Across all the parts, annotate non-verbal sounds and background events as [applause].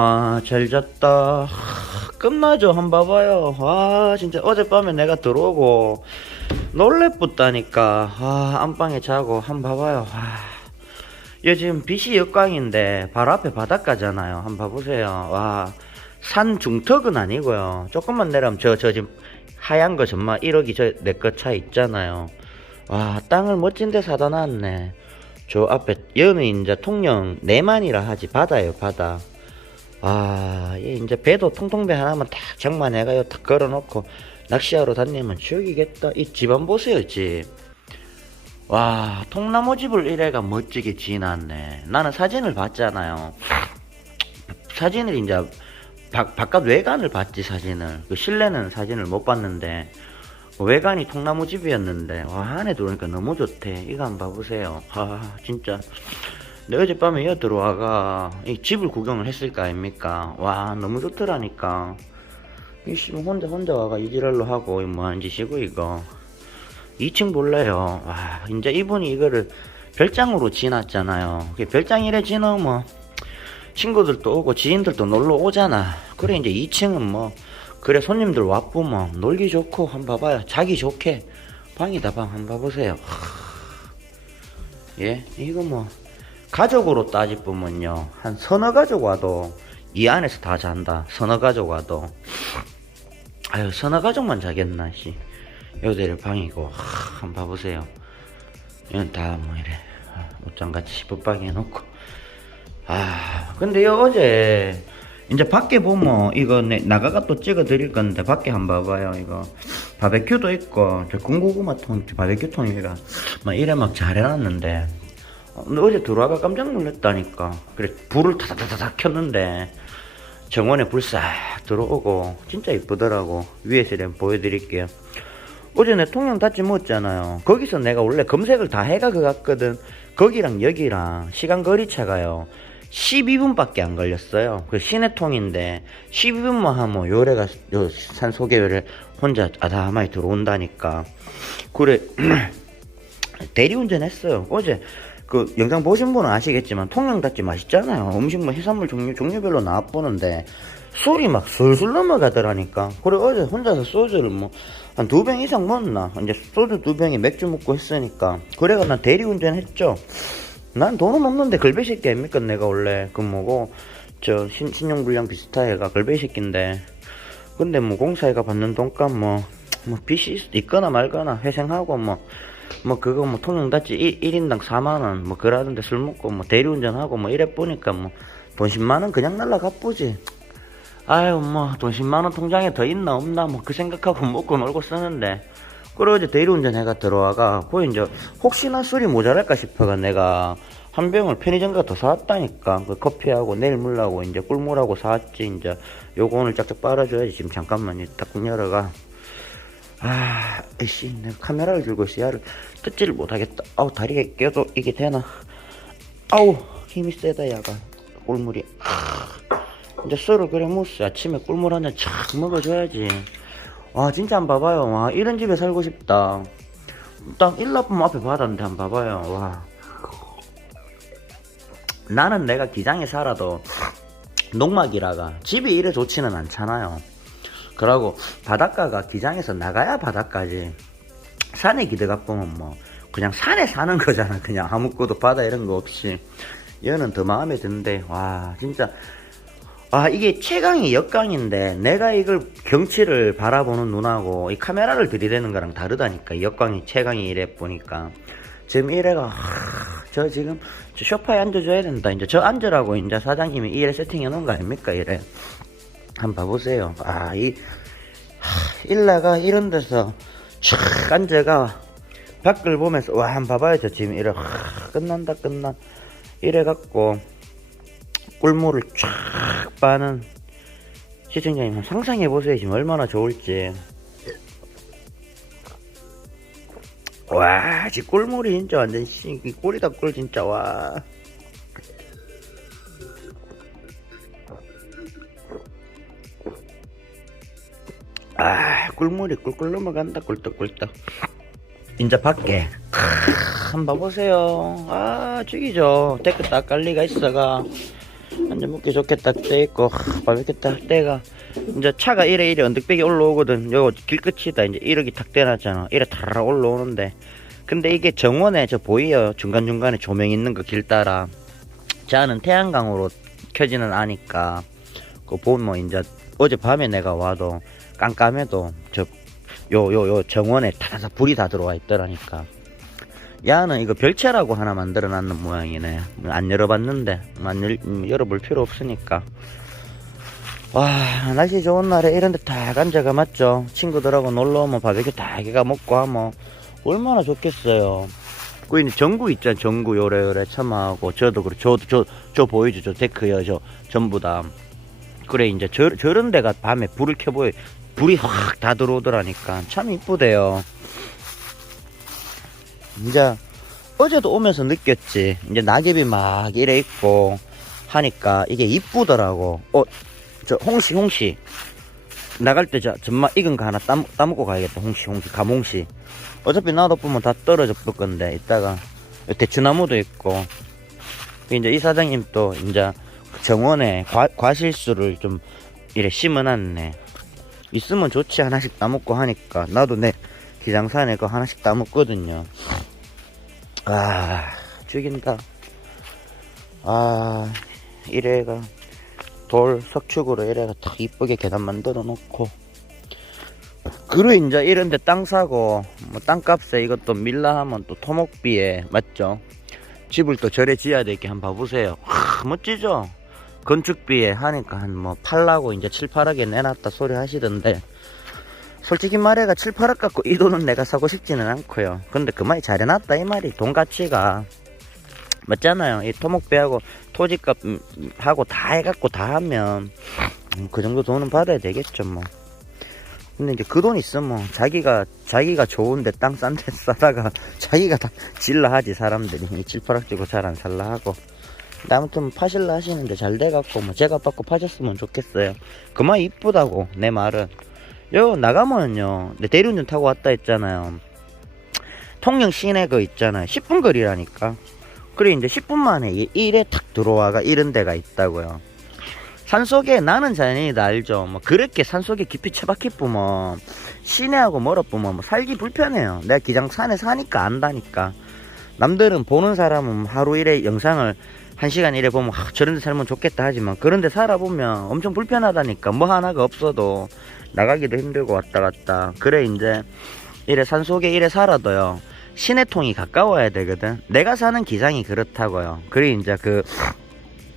아, 잘 잤다. 하, 끝나죠? 한번 봐봐요. 와, 진짜 어젯밤에 내가 들어오고 놀래붙다니까. 아, 안방에 자고 한번 봐봐요. 와. 요즘 빛이 역광인데 바로 앞에 바닷가잖아요. 한번 봐보세요. 와, 산 중턱은 아니고요. 조금만 내려면 저, 저 지금 하얀 거 정말 1억이 저 내 거 차 있잖아요. 와, 땅을 멋진 데 사다 놨네. 저 앞에 여는 이제 통영 내만이라 하지 바다예요 바다. 아, 얘 이제 배도 통통배 하나만 딱 장만해가요 딱 걸어놓고 낚시하러 다니면 죽이겠다. 이 집안 보세요 집. 와, 통나무 집을 이래가 멋지게 지어놨네. 나는 사진을 봤잖아요. 사진을 이제 바, 바깥 외관을 봤지 사진을. 그 실내는 사진을 못 봤는데 외관이 통나무 집이었는데 와 안에 들어오니까 너무 좋대. 이거 한번 봐보세요. 아 진짜. 내 어젯밤에 여 들어와가 이 집을 구경을 했을 거 아닙니까? 와 너무 좋더라니까. 이씨 혼자 혼자 와가 이지랄로 하고 이뭐 하는 짓이고 이거. 2층 몰라요. 와 이제 이분이 이거를 별장으로 지났잖아요. 그 별장이래 지나면 친구들도 오고 지인들도 놀러 오잖아. 그래 이제 2층은 뭐 그래 손님들 와보면 놀기 좋고 한번 봐봐요. 자기 좋게 방이다 방 한번 봐보세요. 예 이거 뭐 가족으로 따지보면요 한 서너 가족 와도 이 안에서 다 잔다. 서너 가족 와도 아유 서너 가족만 자겠나 씨. 여기를 방이고 하, 한번 봐보세요. 이건 다 뭐 이래 아, 옷장같이 붙박이 해놓고 아 근데 요 어제 이제 밖에 보면 이거 내, 나가가 또 찍어 드릴 건데 밖에 한번 봐봐요 이거 바베큐도 있고 저 군고구마 통 바베큐 통이라 막 이래 막 잘 해놨는데 어, 어제 들어와가 깜짝 놀랐다니까 그래 불을 타다다닥 켰는데 정원에 불 싹 들어오고 진짜 이쁘더라고 위에서 좀 보여드릴게요 어제 내 통영 다치 먹었잖아요. 거기서 내가 원래 검색을 다 해가 그 갔거든. 거기랑 여기랑 시간 거리 차가요. 12분밖에 안 걸렸어요. 그 시내통인데 12분만 하면 요래가 요 산소계열에 혼자 아담하게 들어온다니까. 그래 [clears throat] 대리운전 했어요. 어제 그 영상 보신 분은 아시겠지만 통영닭지 맛있잖아요. 음식 뭐 해산물 종류 종류별로 나와보는데 술이 막 술술 넘어가더라니까. 그래 어제 혼자서 소주를 뭐 한 두 병 이상 먹었나? 이제 소주 두 병에 맥주 먹고 했으니까. 그래가 난 대리운전 했죠. 난 돈은 없는데 걸배새끼 아닙니까 내가 원래 그 뭐고 저 신, 신용불량 비슷하게가 걸배새끼인데 근데 뭐 공사회가 받는 돈값 뭐, 뭐 빚이 있- 있거나 말거나 회생하고 뭐, 뭐 그거 뭐 1, 1인당 4만원 뭐 그러던데 술 먹고 뭐 대리운전하고 뭐 이래 보니까 뭐 돈 10만원 그냥 날라가 뿌지. 아유 뭐 돈 10만원 통장에 더 있나 없나 뭐 그 생각하고 [laughs] 먹고 놀고 쓰는데. 그래 어제 대리운전 해가 들어와가 거기 이제 혹시나 술이 모자랄까 싶어가 내가 한 병을 편의점 가더 사왔다니까. 그 커피하고 내일 물라고 이제 꿀물하고 사왔지. 이제 요거 오늘 짝짝 빨아줘야지. 지금 잠깐만 딱문 열어가 아 에이씨 내가 카메라를 들고 있어. 야를 뜯지를 못하겠다. 아우 다리가 껴도 이게 되나? 아우 힘이 세다 야가. 꿀물이 아, 이제 술을 그래 먹었어 아침에 꿀물 한 잔 착 먹어줘야지. 와 진짜 한번 봐봐요. 와 이런 집에 살고 싶다. 딱 일라품 앞에 바다인데 한번 봐봐요. 와. 나는 내가 기장에 살아도 농막이라가 집이 이래 좋지는 않잖아요 그러고 바닷가가 기장에서 나가야 바닷가지. 산에 기대가 보면 뭐 그냥 산에 사는 거잖아. 그냥 아무것도 바다 이런 거 없이. 얘는 더 마음에 드는데 와 진짜. 아 이게 최강이 역강인데 내가 이걸 경치를 바라보는 눈하고 이 카메라를 들이대는 거랑 다르다니까. 이 역강이 최강이 이래 보니까. 지금 이래가 하, 저 지금 저 소파에 앉아줘야 된다. 이제 저 앉으라고 이제 사장님이 이래 세팅해 놓은 거 아닙니까 이래 한번 봐보세요. 아이 일라가 이런 데서 촥 앉아가 밖을 보면서 와 한번 봐봐요 저 지금 이래 하, 끝난다 끝나. 이래 갖고 꿀물을 쫙 빠는 시청자님 한번 상상해 보세요. 지금 얼마나 좋을지. 와 지금 꿀물이 진짜 완전 씨이 꿀이다 꿀 진짜. 와 아, 꿀물이 꿀꿀 넘어간다, 꿀떡꿀떡. 인자 밖에. 크, 한번 봐보세요. 아, 죽이죠. 데크 딱 깔리가 있어가. 한잔 먹기 딱 떼있고 바베큐 딱 떼가 이제 차가 이래 이래 언덕배기 올라오거든 요 길끝이다 이제 이렇게 탁 떼놨잖아 이래 타라 올라오는데 근데 이게 정원에 저 보이요 중간중간에 조명 있는 거 길 따라 저는 태양광으로 켜지는 아니까 그 보면 이제 어젯밤에 내가 와도 깜깜해도 저 요 요 요 정원에 타다 불이 다 들어와 있더라니까. 야는 이거 별채라고 하나 만들어 놨는 모양이네. 안 열어봤는데 안 열, 음, 열어볼 필요 없으니까. 와 날씨 좋은 날에 이런 데딱 앉아가 맞죠? 친구들하고 놀러 오면 바베큐 다 해가 먹고 하면 얼마나 좋겠어요. 그 이제 전구 있잖아 전구. 요래 요래 참하고. 저도 그래 저도 저, 저 보이죠? 저 데크요 저. 전부 다. 그래 이제 저, 저런 데가 밤에 불을 켜보여 불이 확 다 들어오더라니까. 참 이쁘대요. 이제 어제도 오면서 느꼈지. 이제 낙엽이 막 이래 있고 하니까 이게 이쁘더라고. 어 저 홍시 홍시. 나갈 때 저 정말 익은 거 하나 따, 따먹고 가야겠다. 홍시 홍시 감홍시. 어차피 놔둬보면 다 떨어져 볼 건데 이따가. 대추나무도 있고. 이제 이 사장님 또 이제 정원에 과, 과실수를 좀 이래 심어놨네 있으면 좋지. 하나씩 따먹고 하니까. 나도 내 기장산에 거 하나씩 따먹거든요. 아 죽인다. 아 이래가 돌 석축으로 이래가 딱 이쁘게 계단 만들어 놓고. 그리고 이제 이런데 땅 사고 뭐 땅값에 이것도 밀라 하면 또 토목비에 맞죠? 집을 또 절에 지어야 되게 한번 봐보세요. 하, 멋지죠 건축비에 하니까 한 뭐 팔라고 이제 7, 8억에 내놨다 소리 하시던데 솔직히 말해가 7, 8억 갖고 이 돈은 내가 사고 싶지는 않고요. 근데 그 말이 잘 해놨다 이 말이. 돈 가치가 맞잖아요. 이 토목비하고 토지값 음, 하고 다 해갖고 다 하면 음, 그 정도 돈은 받아야 되겠죠 뭐. 근데 이제 그 돈 있으면 자기가 자기가 좋은데 땅 싼 데 [laughs] 싸다가 자기가 다 질러 하지 사람들이. 이 7, 8억 주고 잘 안 살라 하고 아무튼 파실라 하시는데 잘 돼갖고 뭐 제가 받고 파셨으면 좋겠어요. 그만 이쁘다고 내 말은. 요 나가면요 내 대리운전 타고 왔다 했잖아요. 통영 시내 그 있잖아요. 10분 거리라니까. 그래 이제 10분 만에 이- 일에 탁 들어와가 이런 데가 있다고요. 산속에 나는 자연인이다 알죠? 뭐 그렇게 산속에 깊이 처박히 뿌면 시내하고 멀어 뿌면 뭐 살기 불편해요. 내가 기장 산에 사니까 안다니까. 남들은 보는 사람은 하루 일에 영상을 한 시간 일에 보면 아, 저런 데 살면 좋겠다 하지만 그런 데 살아보면 엄청 불편하다니까. 뭐 하나가 없어도 나가기도 힘들고 왔다 갔다. 그래 이제 이래 산속에 이래 살아도요 시내통이 가까워야 되거든. 내가 사는 기장이 그렇다고요. 그래 이제 그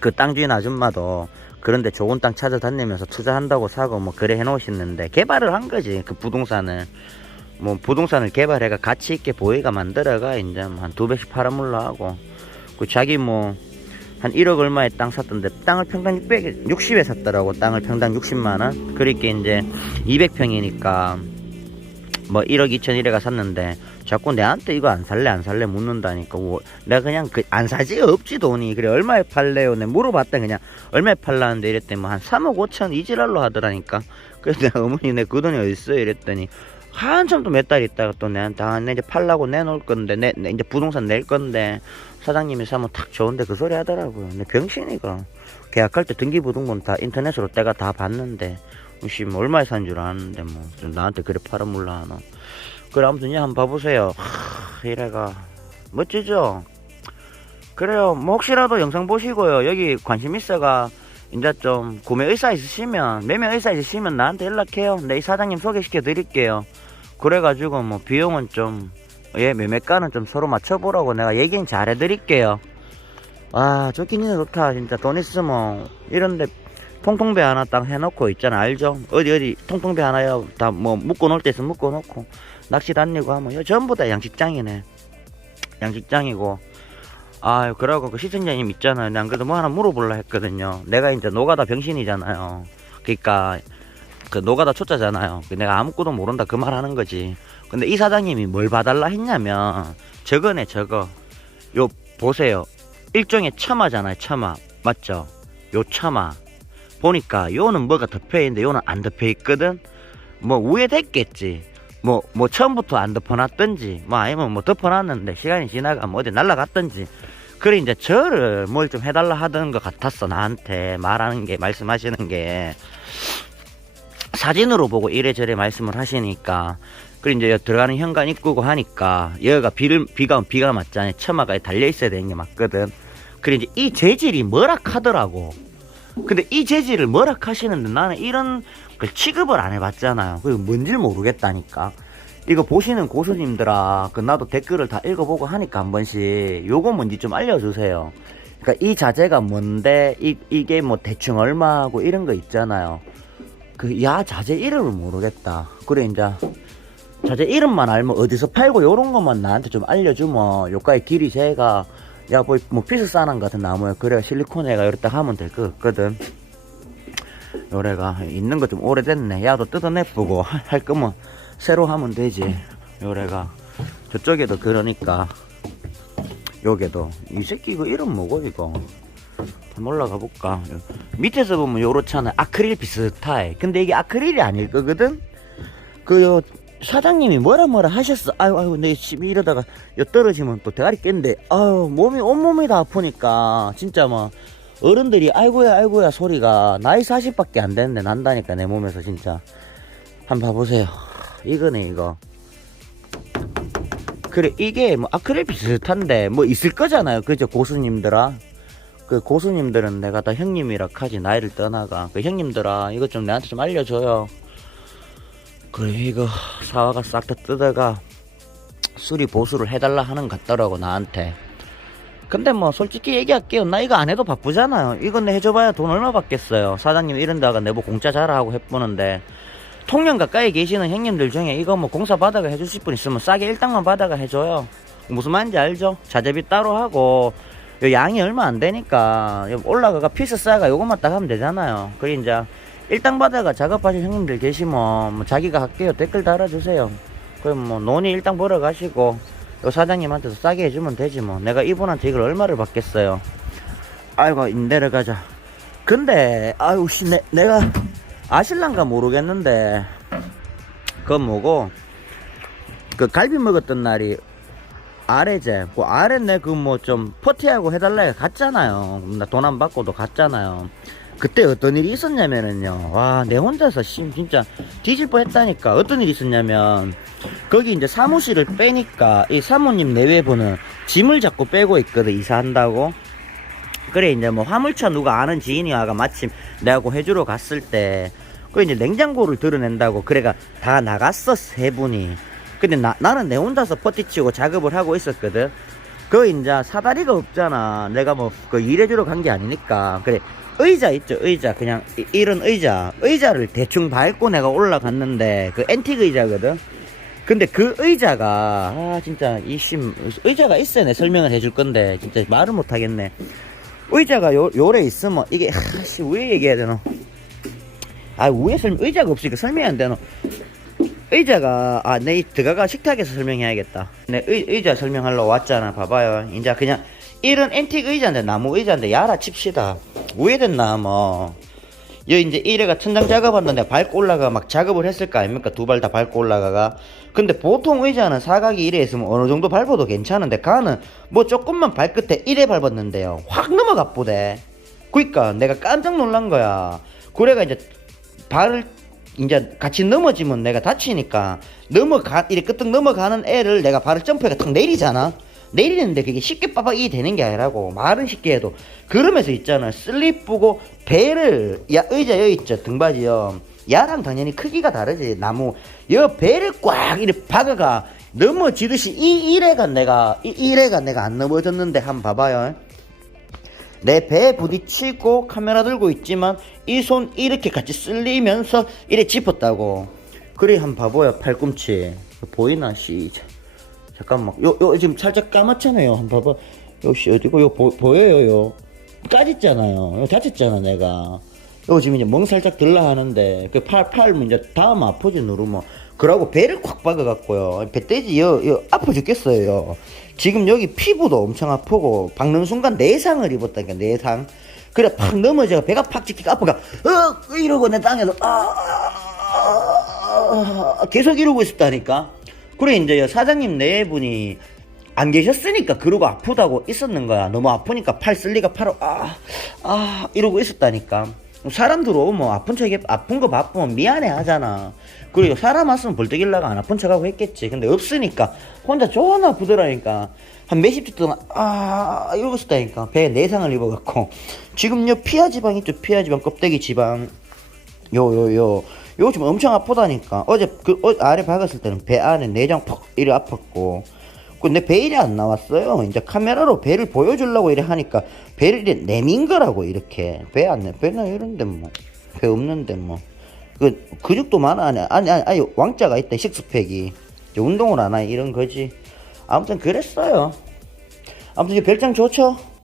그 땅 주인 아줌마도 그런데 좋은 땅 찾아다니면서 투자한다고 사고 뭐 그래 해놓으시는데 개발을 한 거지 그 부동산을. 뭐 부동산을 개발해가 가치 있게 보이가 만들어가 이제 뭐한두 배씩 팔아물러 하고. 그 자기 뭐 한 1억 얼마에 땅 샀던데 땅을 평당 600, 60에 샀더라고. 땅을 평당 60만 원? 그러니까 이제 200평이니까 뭐 1억 2천 1에가 샀는데 자꾸 내한테 이거 안 살래 안 살래 묻는다니까. 뭐 내가 그냥 그 안 사지? 없지 돈이. 그래 얼마에 팔래요? 내가 물어봤다 그냥. 얼마에 팔라는데 이랬더니 뭐 한 3억 5천 이지랄로 하더라니까. 그래서 내가 어머니 내 그 돈이 어딨어? 이랬더니 한참 또 몇 달 있다가 또 내한테 아, 내 이제 팔라고 내놓을 건데 내, 내 이제 부동산 낼 건데 사장님이 사면 탁 좋은데 그 소리 하더라고요. 내 병신이가. 계약할 때 등기부등본 다 인터넷으로 내가 다 봤는데 씨, 뭐 얼마에 산 줄 아는데 뭐. 나한테 그래 팔아물라 하나 그래 아무튼 이 한번 봐보세요. 하, 이래가 멋지죠? 그래요. 뭐 혹시라도 영상 보시고요. 여기 관심 있어가 이제 좀 구매 의사 있으시면 매매 의사 있으시면 나한테 연락해요. 내이 사장님 소개시켜 드릴게요 그래가지고 뭐 비용은 좀 예, 매매가는 좀 서로 맞춰보라고 내가 얘기는 잘 해드릴게요. 아, 좋긴 좋다. 진짜 돈 있으면 이런데 통통배 하나 딱 해놓고 있잖아. 알죠? 어디 어디 통통배 하나요? 다 뭐 묶어 놓을 때 있으면 묶어 놓고 낚시 다니고 하면 요 전부 다 양식장이네. 양식장이고. 아, 그러고 그 시청자님 있잖아요. 난 그래도 뭐 하나 물어볼라 했거든요. 내가 이제 노가다 병신이잖아요. 그니까 그 노가다 초짜잖아요. 그 내가 아무것도 모른다 그 말 하는 거지. 근데 이 사장님이 뭘 봐달라 했냐면 저거네 저거. 요 보세요. 일종의 처마잖아요 처마 맞죠? 요 처마 보니까 요는 뭐가 덮여 있는데 요는 안 덮여 있거든? 뭐 우회 됐겠지. 뭐 뭐 처음부터 안 덮어놨든지. 뭐 아니면 뭐 덮어놨는데 시간이 지나가면 어디 날라갔든지. 그래 이제 저를 뭘 좀 해달라 하던 것 같았어 나한테. 말하는 게 말씀하시는 게 사진으로 보고 이래저래 말씀을 하시니까 그리고 이제 들어가는 현관 입구고 하니까 여기가 비를 비가 비가 맞잖아요. 처마가 달려 있어야 되는 게 맞거든. 그리고 이제 이 재질이 뭐락하더라고. 근데 이 재질을 뭐락하시는데 나는 이런 걸 취급을 안 해봤잖아요. 그리고 뭔지를 모르겠다니까. 이거 보시는 고수님들아 그 나도 댓글을 다 읽어보고 하니까 한 번씩 요거 뭔지 좀 알려주세요. 그러니까 이 자재가 뭔데 이, 이게 뭐 대충 얼마하고 이런 거 있잖아요 그 야 자재 이름을 모르겠다. 그래 이제 자재 이름만 알면 어디서 팔고 요런 것만 나한테 좀 알려주면 요까지 길이 제가 야뭐 뭐 피스 싸는 것 같은 나무야 그래 실리콘에가 이렇다 하면 될 것 같거든. 요래가 있는 거 좀 오래됐네. 야도 뜯어내쁘고 할 거면 새로 하면 되지. 요래가 저쪽에도 그러니까. 요게도 이 새끼 이거 이름 뭐고 이거? 한번 올라가 볼까 밑에서 보면 요렇잖아 아크릴 비슷해. 근데 이게 아크릴이 아닐 거거든? 그요 사장님이 뭐라 뭐라 하셨어? 아유 아유 내 집이 이러다가 요 떨어지면 또 대가리 깼는데 아유 몸이 온몸이 다 아프니까 진짜 뭐 어른들이 아이고야 아이고야 소리가 나이 40밖에 안 됐는데 난다니까 내 몸에서 진짜. 한번 봐보세요. 이거네 이거. 그래 이게 뭐 아크릴 비슷한데 뭐 있을 거잖아요. 그죠? 고수님들아 그 고수님들은 내가 다 형님이라 하지 나이를 떠나가. 그 형님들아 이거 좀 내한테 좀 알려줘요. 그래 이거 사과가 싹 다 뜯어가 수리 보수를 해달라 하는 것 같더라고 나한테. 근데 뭐 솔직히 얘기할게요. 나 이거 안 해도 바쁘잖아요. 이건 내 해줘봐야 돈 얼마 받겠어요? 사장님 이런 데가 내보 공짜 잘하 하고 해보는데. 통영 가까이 계시는 형님들 중에 이거 뭐 공사 받아가 해주실 분 있으면 싸게 일당만 받아가 해줘요. 무슨 말인지 알죠? 자재비 따로 하고 요 양이 얼마 안 되니까 요 올라가가 피스 싸가 요것만 딱 하면 되잖아요. 그래 이제 일당 받아가 작업하실 형님들 계시면 뭐 자기가 할게요. 댓글 달아주세요. 그럼 뭐 논이 일당 벌어 가시고 요 사장님한테도 싸게 해주면 되지 뭐. 내가 이분한테 이걸 얼마를 받겠어요? 아이고 임대를 가자. 근데 아유 씨 내, 내가 아실란가 모르겠는데 그건 뭐고 그 갈비 먹었던 날이 아래제 그내그뭐좀 퍼티하고 해달라 갔잖아요. 나 돈 안 받고도 갔잖아요. 그때 어떤 일이 있었냐면은요. 와 내 혼자서 심 진짜 뒤질 뻔했다니까. 어떤 일이 있었냐면 거기 이제 사무실을 빼니까 이 사모님 내외부는 짐을 자꾸 빼고 있거든 이사한다고. 그래 이제 뭐 화물차 누가 아는 지인이 와가 마침 내하고 해주러 갔을 때그 이제 냉장고를 드러낸다고. 그래가 다 나갔어 세 분이 근데 나, 나는 내 혼자서 퍼티치고 작업을 하고 있었거든. 그 이제 사다리가 없잖아. 내가 뭐 그 일해주러 간 게 아니니까. 그래 의자 있죠 의자. 그냥 이, 이런 의자. 의자를 대충 밟고 내가 올라갔는데 그 앤틱 의자거든. 근데 그 의자가 아 진짜 이심 의자가 있어야 내 설명을 해줄 건데 진짜 말을 못 하겠네. 의자가 요 요래 있으면 이게 아씨 왜 얘기해야 되노? 아 위에 설 의자가 없으니까 설명이 안 되노 의자가 아 내 들어가 식탁에서 설명해야겠다. 내 의, 의자 설명하러 왔잖아. 봐봐요. 이제 그냥 이런 앤틱 의자인데 나무 의자인데 야라 칩시다. 왜 됐나 뭐 여기 이제 이래가 천장 작업하는데 밟고 올라가 막 작업을 했을 거 아닙니까? 두 발 다 밟고 올라가가. 근데 보통 의자는 사각이 이래 있으면 어느 정도 밟아도 괜찮은데 가는 뭐 조금만 발끝에 이래 밟았는데요. 확 넘어가 보대. 그니까 내가 깜짝 놀란 거야. 그래가 이제 발을 이제 같이 넘어지면 내가 다치니까 넘어가 이렇게 끄떡 넘어가는 애를 내가 발을 점프해가 탁 내리잖아. 내리는데 그게 쉽게 빠박이 되는 게 아니라고. 말은 쉽게 해도. 그러면서 있잖아. 슬리프고 배를 야 의자 여기 있죠. 등받이요. 야랑 당연히 크기가 다르지. 나무. 여 배를 꽉 이렇게 박아가 넘어지듯이 이 이래가 내가 이 이래가 내가 안 넘어졌는데 한번 봐봐요 내 배에 부딪히고 카메라 들고 있지만 이 손 이렇게 같이 쓸리면서 이래 짚었다고. 그래 한번 봐봐요 팔꿈치. 보이나 씨. 잠깐만. 요 요 지금 살짝 까맣잖아요 한번 봐봐 요씨 어디고? 요 보, 보여요 요. 까짓잖아요. 요 다쳤잖아 내가. 요 지금 이제 멍 살짝 들라 하는데 그 팔팔 이제 다음 아프지 누르면 그러고 배를 콱 박아갖고요. 배돼지 여, 여 아파 죽겠어요 지금 여기 피부도 엄청 아프고 박는 순간 내상을 입었다니까 내상 그래 팍 넘어져가 배가 팍 찍히가 아파가 어 이러고 내 땅에서 아, 아, 아, 아, 계속 이러고 있었다니까 그래 이제 사장님 네 분이 안 계셨으니까 그러고 아프다고 있었는 거야. 너무 아프니까 팔 쓸리가 팔을 아, 아 이러고 있었다니까. 사람들 오면 아픈 척 아픈 거 바쁘면 미안해 하잖아. 그리고 사람 왔으면 벌떡일라가 안 아픈 척하고 했겠지. 근데 없으니까 혼자 존나 아프더라니까. 한 몇십 주 동안 아 이러고 있었다니까. 배에 내상을 입어갖고 지금 요 피하 지방 있죠. 피하 지방 껍데기 지방 요 요 요요좀 엄청 아프다니까 어제 그 어, 아래 박았을 때는 배 안에 내장 퍽 이래 아팠고 근데 배 일이 안 나왔어요. 이제 카메라로 배를 보여주려고 이래 하니까 배를 내민 거라고 이렇게. 배 안 내 배나 이런데 뭐 배 없는데 뭐. 그 근육도 많아. 아니 아니 아니, 왕자가 있다 식스팩이. 이제 운동을 안 하 이런 거지. 아무튼 그랬어요. 아무튼 별장 좋죠